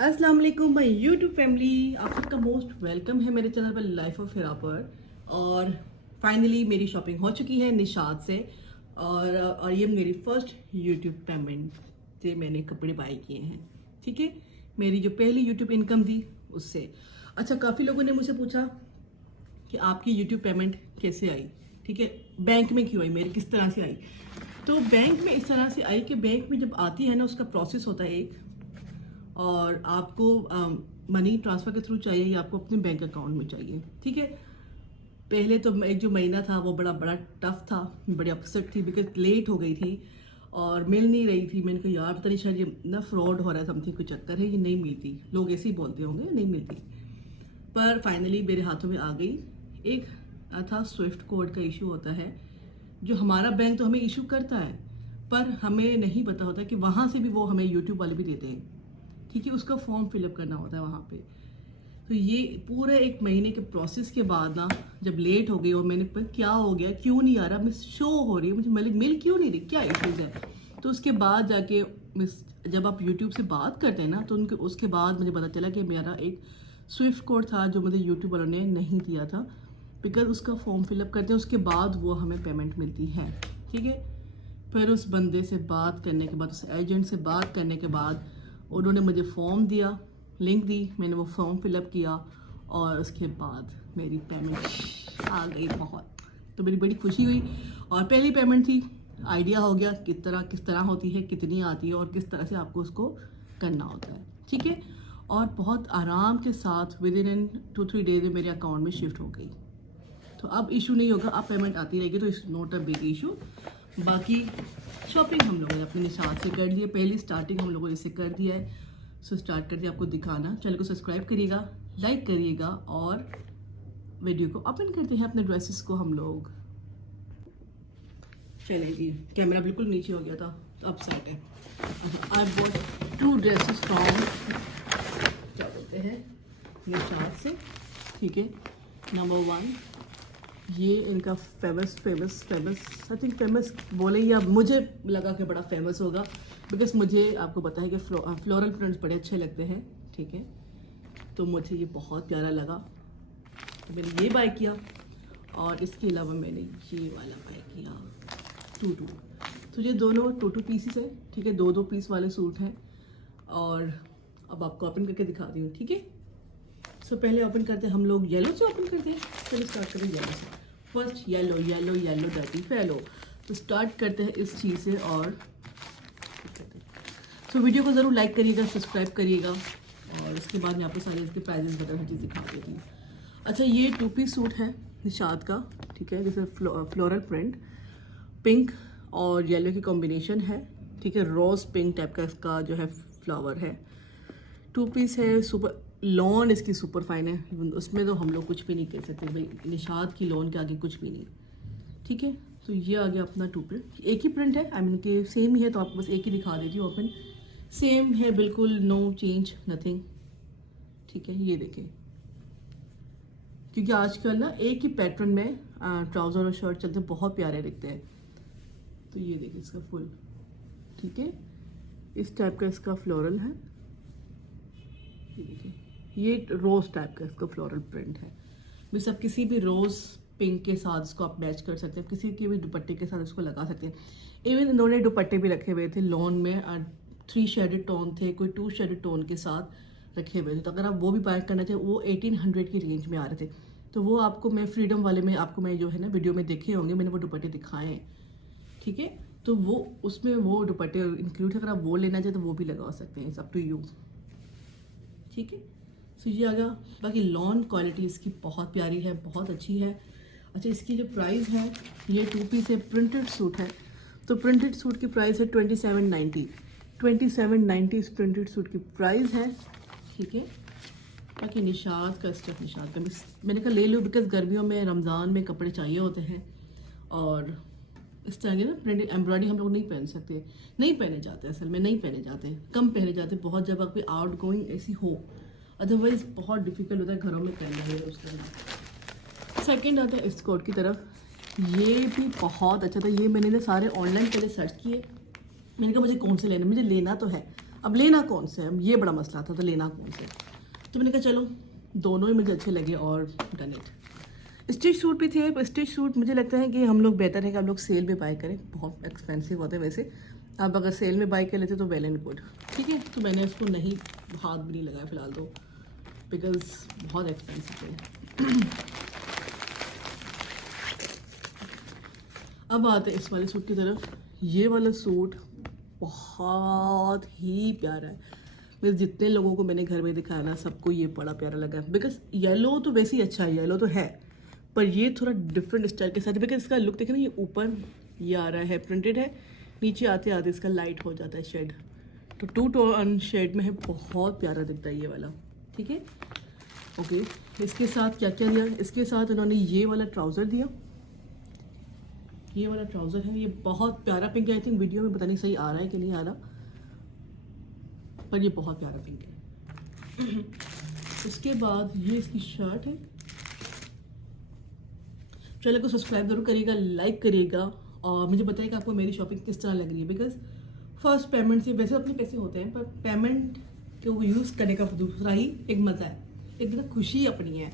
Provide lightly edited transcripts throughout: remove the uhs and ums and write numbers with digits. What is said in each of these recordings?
अस्सलाम वालेकुम my YouTube family, आप सबका मोस्ट वेलकम है मेरे चैनल पर लाइफ ऑफ हिरा पर। और फाइनली मेरी शॉपिंग हो चुकी है निशात से और ये मेरी फर्स्ट यूट्यूब पेमेंट से मैंने कपड़े बाय किए हैं। ठीक है, मेरी जो पहली यूट्यूब इनकम थी उससे। अच्छा, काफ़ी लोगों ने मुझसे पूछा कि आपकी यूट्यूब पेमेंट कैसे आई। ठीक है, बैंक में क्यों आई, मेरी किस तरह से आई। तो बैंक में इस तरह से आई कि बैंक में जब आती है ना, उसका प्रोसेस होता है एक, और आपको मनी ट्रांसफ़र के थ्रू चाहिए या आपको अपने बैंक अकाउंट में चाहिए। ठीक है, पहले तो एक जो महीना था वो बड़ा बड़ा टफ था, बड़ी अपसेट थी बिकॉज लेट हो गई थी और मिल नहीं रही थी। मैंने कहा यार पता नहीं शायद ये ना फ्रॉड हो रहा है, समथिंग कुछ चक्कर है, ये नहीं मिलती। लोग ऐसे ही बोलते होंगे नहीं मिलती, पर फाइनली मेरे हाथों में आ गई। एक था स्विफ्ट कोड का इशू होता है, जो हमारा बैंक तो हमें इशू करता है पर हमें नहीं पता होता कि वहाँ से भी वो हमें यूट्यूब वाले भी देते हैं। ठीक है, उसका फॉर्म फिलअप करना होता है वहाँ पे। तो ये पूरे एक महीने के प्रोसेस के बाद ना, जब लेट हो गई और मैंने पर क्या हो गया, क्यों नहीं आ रहा, मिस शो हो रही है मुझे, मिल क्यों नहीं रही, क्या इश्यूज़ है। तो उसके बाद जाके मिस जब आप यूट्यूब से बात करते हैं ना, तो उनके उसके बाद मुझे पता चला कि मेरा एक स्विफ्ट कोड था जो मुझे यूट्यूब वालों ने नहीं दिया था, बिकॉज उसका फॉर्म फिलअप करते हैं उसके बाद वो हमें पेमेंट मिलती है। ठीक है, फिर उस बंदे से बात करने के बाद, उस एजेंट से बात करने के बाद उन्होंने मुझे फॉर्म दिया, लिंक दी, मैंने वो फॉर्म फिलअप किया और उसके बाद मेरी पेमेंट आ गई बहुत। तो मेरी बड़ी खुशी हुई और पहली पेमेंट थी, आइडिया हो गया किस तरह होती है, कितनी आती है और किस तरह से आपको उसको करना होता है। ठीक है, और बहुत आराम के साथ विद इन 2-3 डेज में मेरे अकाउंट में शिफ्ट हो गई। तो अब इशू नहीं होगा, अब पेमेंट आती रहेगी, तो it's not a big issue. बाकी शॉपिंग हम लोगों ने अपने निशात से कर ली है, पहली स्टार्टिंग हम लोगों ने इससे कर दिया है। सो स्टार्ट करके आपको दिखाना, चैनल को सब्सक्राइब करिएगा, लाइक करिएगा और वीडियो को ओपन करते हैं अपने ड्रेसेस को हम लोग। चलिए जी, कैमरा बिल्कुल नीचे हो गया था तो अब सेट है। आई बॉट 2 ड्रेसेस फ्रॉम, क्या बोलते हैं, निशात से। ठीक है, नंबर 1 ये इनका फेमस आई थिंक फेमस बोले या मुझे लगा कि बड़ा फेमस होगा, बिकॉज मुझे आपको पता है कि फ्लोरल प्रिंट्स बड़े अच्छे लगते हैं। ठीक है, तो मुझे ये बहुत प्यारा लगा तो मैंने ये बाय किया, और इसके अलावा मैंने ये वाला बाय किया 2-2। तो ये दोनों 2-2 पीसेस है। ठीक है, 2-2 पीस वाले सूट हैं और अब आपको ओपन करके दिखाती हूँ। ठीक है, सो पहले ओपन करते हैं हम लोग, येलो से ओपन करते हैं। चलिए स्टार्ट करें येलो से। First yellow dirty fellow. तो स्टार्ट करते हैं इस चीज़ से और सो वीडियो को ज़रूर लाइक करिएगा, सब्सक्राइब करिएगा और इसके बाद मैं आपको सारे इसके प्राइजेस वगैरह हर चीज़ दिखा देती हूँ। अच्छा, ये 2 पीस सूट है निशात का। ठीक है, जैसे फ्लोरल प्रिंट, पिंक और येलो की कॉम्बिनेशन है। ठीक है, रोज़ पिंक टाइप का इसका जो है फ्लावर है। 2 पीस है, सुपर लॉन इसकी सुपर फाइन है, उसमें तो हम लोग कुछ भी नहीं कह सकते भाई, निशात की लॉन के आगे कुछ भी नहीं। ठीक है, तो ये आ गया अपना 2 प्रिंट, एक ही प्रिंट है, आई मीन कि सेम ही है, तो आपको बस एक ही दिखा देती हूँ ओपन। सेम है बिल्कुल, नो चेंज नथिंग। ठीक है, ये देखें, क्योंकि आजकल ना एक ही पैटर्न में ट्राउज़र और शर्ट चलते बहुत प्यारे दिखते हैं। तो ये देखिए इसका फुल, ठीक है, इस टाइप का इसका फ्लोरल है। ये देखिए, ये रोज़ टाइप का इसका फ्लोरल प्रिंट है। बस आप किसी भी रोज़ पिंक के साथ इसको आप मैच कर सकते हैं, किसी के भी दुपट्टे के साथ इसको लगा सकते हैं। इवन इन्होंने दुपट्टे भी रखे हुए थे लॉन में, 3 शेडेड टोन थे, कोई 2 शेडेड टोन के साथ रखे हुए थे। तो अगर आप वो भी बाय करना चाहें, वो 1800 की रेंज में आ रहे थे। तो वो आपको मैं फ्रीडम वाले में आपको मैं जो है ना वीडियो में देखे होंगे, मैंने वो दुपट्टे दिखाए हैं। ठीक है, तो वो उसमें वो दुपट्टे इंक्लूड है, अगर आप वो लेना चाहें तो वो भी लगा सकते हैं, इट्स अप टू यू। ठीक है, सो ये आ गया। बाकी लॉन क्वालिटी इसकी बहुत प्यारी है, बहुत अच्छी है। अच्छा, इसकी जो प्राइस है, ये 2 पीस है, प्रिंटेड सूट है। तो प्रिंटेड सूट की प्राइस है 2790 इस प्रिंटेड सूट की प्राइस है। ठीक है, बाकी निशात का स्टफ, निशात का मैंने कहा ले लो, बिकॉज गर्मियों में रमज़ान में कपड़े चाहिए होते हैं और इस तरह के ना प्रिंटेड एम्ब्रॉयडरी हम लोग नहीं पहन सकते, नहीं पहने जाते, असल में नहीं पहने जाते, कम पहने जाते, बहुत जब कोई आउट गोइंग ऐसी हो, अदरवाइज बहुत डिफिकल्ट होता है घरों में पहनना है उस तरह। सेकेंड आता है इस कोट की तरफ, ये भी बहुत अच्छा था। ये मैंने ना सारे ऑनलाइन पहले सर्च किए, मैंने कहा मुझे कौन से लेने, मुझे लेना तो है, अब लेना कौन से है, ये बड़ा मसला था, तो लेना कौन से। तो मैंने कहा चलो दोनों ही मुझे अच्छे लगे और डन इट। स्टिच सूट भी थे, पर स्टिच सूट मुझे लगता है कि हम लोग बेहतर है कि हम लोग सेल में बाय करें, बहुत एक्सपेंसिव होते हैं वैसे। आप अगर सेल में बाय कर लेते तो वेल एंड गुड, ठीक है। तो मैंने इसको नहीं, हाथ भी नहीं लगाया फ़िलहाल तो, बिकॉज बहुत एक्सपेंसिव है। अब आते हैं इस वाले सूट की तरफ। ये वाला सूट बहुत ही प्यारा है। मैं जितने लोगों को मैंने घर में दिखाया ना, सबको ये बड़ा प्यारा लगा। बिकॉज येलो तो वैसे ही अच्छा है, येलो तो है, पर ये थोड़ा डिफरेंट स्टाइल के साथ, बिकॉज इसका लुक देखे ना, ये ऊपर ये आ रहा है प्रिंटेड है, नीचे आते आते इसका लाइट हो जाता है शेड, तो 2 टोन शेड में है, बहुत प्यारा दिखता है ये वाला, ठीक है। ओके, इसके साथ क्या क्या दिया, इसके साथ इन्होंने ये वाला ट्राउज़र दिया। ये वाला ट्राउज़र है, ये बहुत प्यारा पिंक है। आई थिंक वीडियो में पता नहीं सही आ रहा है कि नहीं आ रहा, पर ये बहुत प्यारा पिंक है। इसके बाद ये इसकी शर्ट है। चैनल को सब्सक्राइब जरूर करिएगा, लाइक करिएगा और मुझे बताइएगा आपको मेरी शॉपिंग किस तरह लग रही है। बिकॉज फर्स्ट पेमेंट से वैसे अपने पैसे होते हैं, पर पेमेंट को यूज़ करने का दूसरा ही एक मज़ा है, एक ना खुशी अपनी है,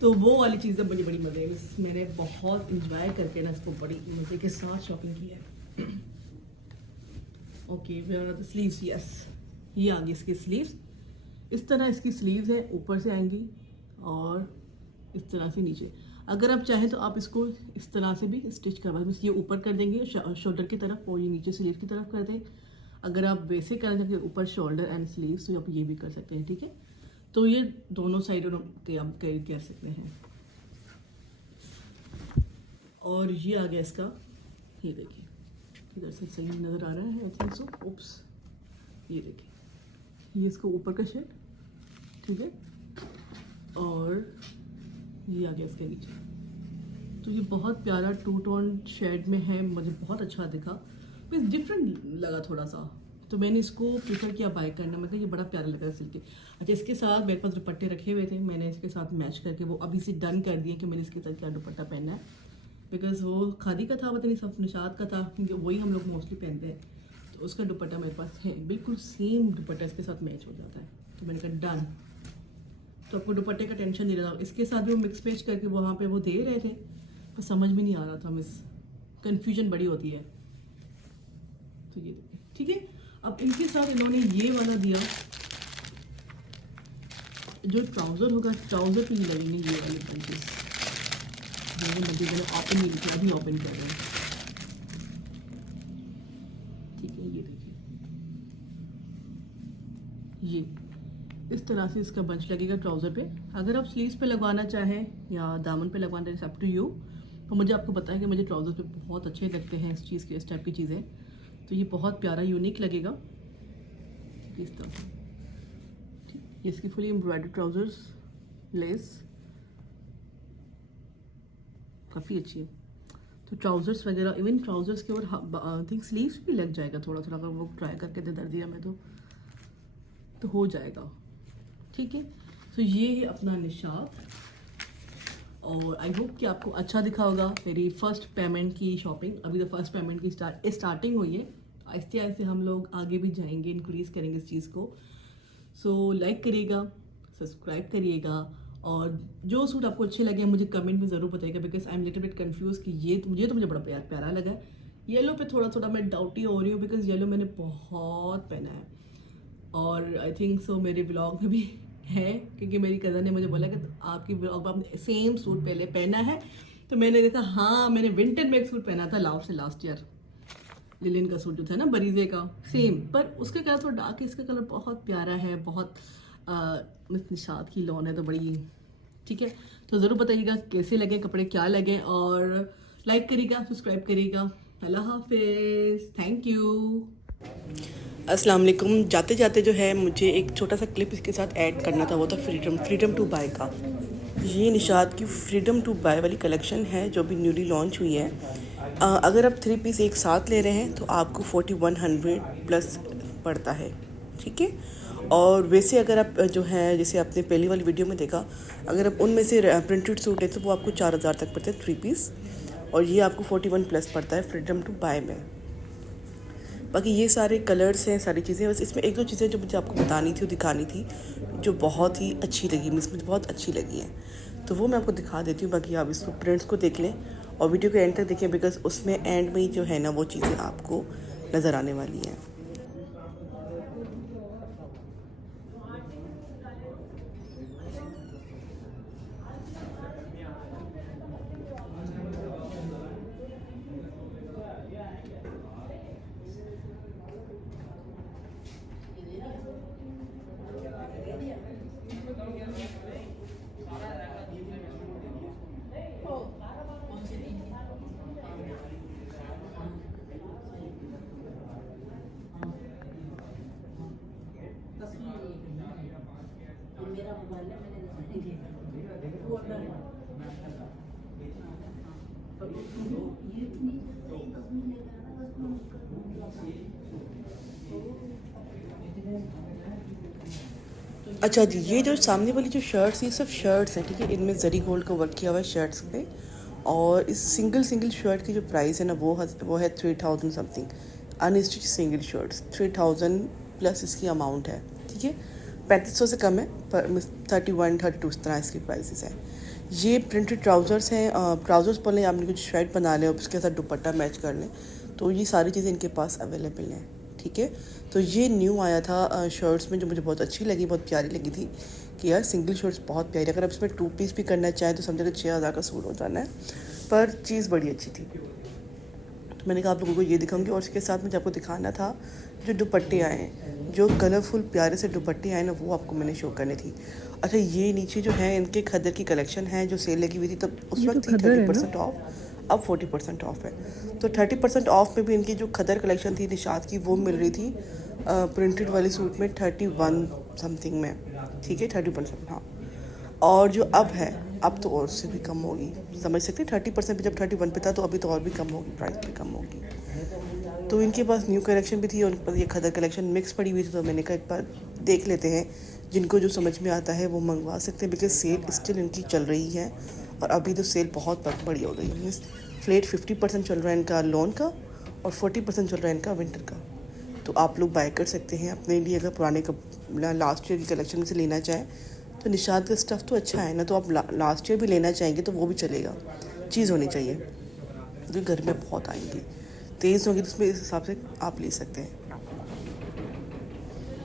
तो वो वाली चीज़ें बड़ी बड़ी मज़े है। मैंने बहुत इंजॉय करके ना इसको बड़ी मज़े के साथ शॉपिंग की है। Okay, where are the sleeves, yes, ये आ गई इसकी स्लीव्स। इस तरह इसकी स्लीव्स हैं, ऊपर से आएंगी और इस तरह से नीचे। अगर आप चाहें तो आप इसको इस तरह से भी स्टिच करवा दें, ये ऊपर कर देंगे शोल्डर की तरफ और ये नीचे स्लीव की तरफ कर दें। अगर आप वैसे करना चाहते हैं ऊपर शोल्डर एंड स्लीव्स, तो आप ये भी कर सकते हैं, ठीक है। तो ये दोनों साइडों के आप कैरी कर सकते हैं। और ये आ गया इसका, ये देखिए इधर से सही नज़र आ रहा है, आई थिंक सो, ओप्स, ये देखिए, ये इसको ऊपर का शेड, ठीक है, और ये आ गया इसके नीचे। तो ये बहुत प्यारा 2 टोन शेड में है, मुझे बहुत अच्छा दिखा, बस डिफरेंट लगा थोड़ा सा, तो मैंने इसको प्रीफर किया बाय करना। मैं कहा ये बड़ा प्यारा लगा सिल्क के। अच्छा, इसके साथ मेरे पास दुपट्टे रखे हुए थे, मैंने इसके साथ मैच करके वो अभी से डन कर दिए कि मैंने इसके साथ क्या दुपट्टा पहनना है। बिकॉज वो खादी का था, पता नहीं सब निशात का था, क्योंकि वही हम लोग मोस्टली पहनते हैं, तो उसका दुपट्टा मेरे पास है, बिल्कुल सेम दुपट्टा इसके साथ मैच हो जाता है। तो मैंने कहा डन, तो आपको दुपट्टे का टेंशन नहीं रहा। इसके साथ भी वो मिक्स मैच करके वहाँ पे वो दे रहे थे, तो समझ में नहीं आ रहा था, मिस कन्फ्यूजन बड़ी होती है। तो ये देखिए, ठीक है। अब इनके साथ इन्होंने ये वाला दिया, जो ट्राउज़र होगा, ट्राउज़र पे ही लगेंगे ये वाले पंचेस, मैंने ओपन नहीं किया, अभी ओपन कर रहे हैं, ठीक है। ये देखिए, ये इस तरह से इसका बंच लगेगा ट्राउज़र पे। अगर आप स्लीव्स पे लगवाना चाहें या दामन पे लगवाना चाहें, अप टू यू। तो मुझे आपको पता है कि मुझे ट्राउज़र पे बहुत अच्छे लगते हैं इस चीज़ के, इस टाइप की चीज़ें, तो ये बहुत प्यारा यूनिक लगेगा इस तरह से, ठीक। ये इसकी फुली एम्ब्रॉयडर्ड ट्राउज़र्स, लेस काफ़ी अच्छी है। तो ट्राउज़र्स वगैरह, इवन ट्राउज़र्स के और आई थिंक स्लीव्स भी लग जाएगा थोड़ा थोड़ा, अगर वो ट्राई करके दे दिया मैं तो हो जाएगा, ठीक है। तो ये है अपना निशात, और आई होप कि आपको अच्छा दिखा होगा मेरी फर्स्ट पेमेंट की शॉपिंग। अभी तो फर्स्ट पेमेंट की स्टार्टिंग हुई है, आहिस्ते आहिस्ते हम लोग आगे भी जाएंगे, इंक्रीज़ करेंगे इस चीज़ को। सो लाइक करिएगा, सब्सक्राइब करिएगा, और जो सूट आपको अच्छे लगे मुझे कमेंट में ज़रूर बताइएगा, because I am little bit confuse कि ये मुझे बड़ा प्यारा लगा है। येलो पे थोड़ा थोड़ा मैं डाउटी हो रही हूँ, बिकॉज येलो मैंने बहुत पहना है, और आई थिंक सो मेरे ब्लॉग में भी है, क्योंकि मेरी कज़न ने मुझे बोला कि आपकी ब्लॉग में आपने सेम सूट पहले पहना है, तो मैंने देखा हाँ, मैंने विंटर में एक सूट पहना था लास्ट ईयर, लिलिन का सूट जो था ना, बरीजे का, सेम, पर उसका कलर तो डार्क है, इसका कलर बहुत प्यारा है, बहुत निशात की लॉन है, तो बड़ी, ठीक है। तो ज़रूर बताइएगा कैसे लगे कपड़े, क्या लगे, और लाइक करिएगा, सब्सक्राइब करिएगा। अल्लाह हाफिज़, थैंक यू। अस्सलाम वालेकुम। जाते जाते जो है मुझे एक छोटा सा क्लिप इसके साथ ऐड करना था, वो था फ्रीडम टू बाय का। ये निशात की फ्रीडम टू बाय वाली कलेक्शन है जो भी न्यूली लॉन्च हुई है। अगर आप 3 पीस एक साथ ले रहे हैं तो आपको 4100 प्लस पड़ता है, ठीक है। और वैसे अगर आप जो है, जैसे आपने पहली वाली वीडियो में देखा, अगर आप उनमें से प्रिंटेड सूट है तो वो आपको 4000 तक पड़ता है 3 पीस, और ये आपको 41 प्लस पड़ता है फ्रीडम टू बाय में। बाकी ये सारे कलर्स हैं, सारी चीज़ें। बस इसमें एक दो चीज़ें जो मुझे आपको बतानी थी और दिखानी थी, जो बहुत ही अच्छी लगी, मुझे बहुत अच्छी लगी हैं, तो वो मैं आपको दिखा देती हूँ। बाकी आप इसको प्रिंट्स को देख लें और वीडियो के एंड तक देखें, बिकॉज उसमें एंड में जो है ना वो चीज़ें आपको नज़र आने वाली हैं। अच्छा जी, ये जो सामने वाली जो शर्ट्स, ये सब शर्ट्स हैं, ठीक है। इनमें जरी गोल्ड का वर्क किया हुआ है शर्ट्स पे, और इस सिंगल शर्ट की जो प्राइस है ना वो है 3000 something. Unstitch single shirts 3000 plus इसकी अमाउंट है, ठीक है। 3500 से कम है, पर 31 32 इस तरह इसकी प्राइसेस हैं। ये प्रिंटेड ट्राउज़र्स हैं, ट्राउज़र्स बोलें, आपने कुछ शर्ट बना लें और उसके साथ दुपट्टा मैच कर लें, तो ये सारी चीज़ें इनके पास अवेलेबल हैं, ठीक है। तो ये न्यू आया था शर्ट्स में, जो मुझे बहुत अच्छी लगी, बहुत प्यारी लगी थी कि यार सिंगल शर्ट्स बहुत प्यारी। अगर आप इसमें 2 पीस भी करना चाहें तो समझो कि 6000 का सूट हो जाना है, पर चीज़ बड़ी अच्छी थी। तो मैंने कहा आप लोगों को ये दिखाऊंगी, और इसके साथ मुझे आपको दिखाना था जो दुपट्टे आए हैं, जो कलरफुल प्यारे से दुपट्टे आए ना, वो आपको मैंने शो करने थी। अच्छा, ये नीचे जो है इनके खद्दर की कलेक्शन है, जो सेल लगी हुई थी तब उस वक्त थी 30% ऑफ, अब 40% ऑफ है। तो 30% ऑफ में भी इनकी जो खदर कलेक्शन थी निशात की, वो मिल रही थी प्रिंटेड वाले सूट में 31 समथिंग में, ठीक है, 30%, हाँ। और जो अब है, अब तो और से भी कम होगी, समझ सकते हैं। 30% पे जब 31 पे था, तो अभी तो और भी कम होगी, प्राइस भी कम होगी। तो इनके पास न्यू कलेक्शन भी थी और उनके पास ये खदर कलेक्शन मिक्स पड़ी हुई थी, तो मैंने कहा एक बार देख लेते हैं, जिनको जो समझ में आता है वो मंगवा सकते हैं, बिकॉज सेल स्टिल इनकी चल रही है। और अभी तो सेल बहुत बड़ी हो गई है, मीन्स फ्लेट 50% चल रहा है इनका लॉन का, और 40% चल रहा है इनका विंटर का। तो आप लोग बाय कर सकते हैं अपने लिए, अगर पुराने लास्ट ईयर की कलेक्शन में से लेना चाहें। तो निशात का स्टफ़ तो अच्छा है ना, तो आप लास्ट ईयर भी लेना चाहेंगे तो वो भी चलेगा, चीज़ होनी चाहिए, जो घर में बहुत आएंगी, तेज़ होगी, तो उसमें इस हिसाब से आप ले सकते हैं।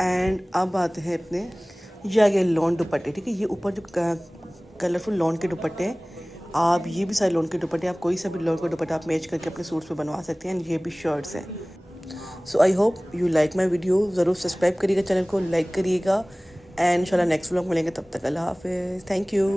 एंड अब आते हैं अपने, ये आ गया लॉन दुपट्टे, ठीक है। ये ऊपर जो कलरफुल लॉन के दुपट्टे हैं, आप ये भी सारे लॉन के दुपट्टे, आप कोई सा भी लॉन का दुपट्टा आप मैच करके अपने सूट्स पे बनवा सकते हैं। ये भी शर्ट्स हैं। So I hope you like my video. ज़रूर सब्सक्राइब करिएगा चैनल को, लाइक करिएगा, एंड इंशाल्लाह नेक्स्ट व्लॉग मिलेंगे, तब तक अल्लाह हाफिज़, थैंक यू।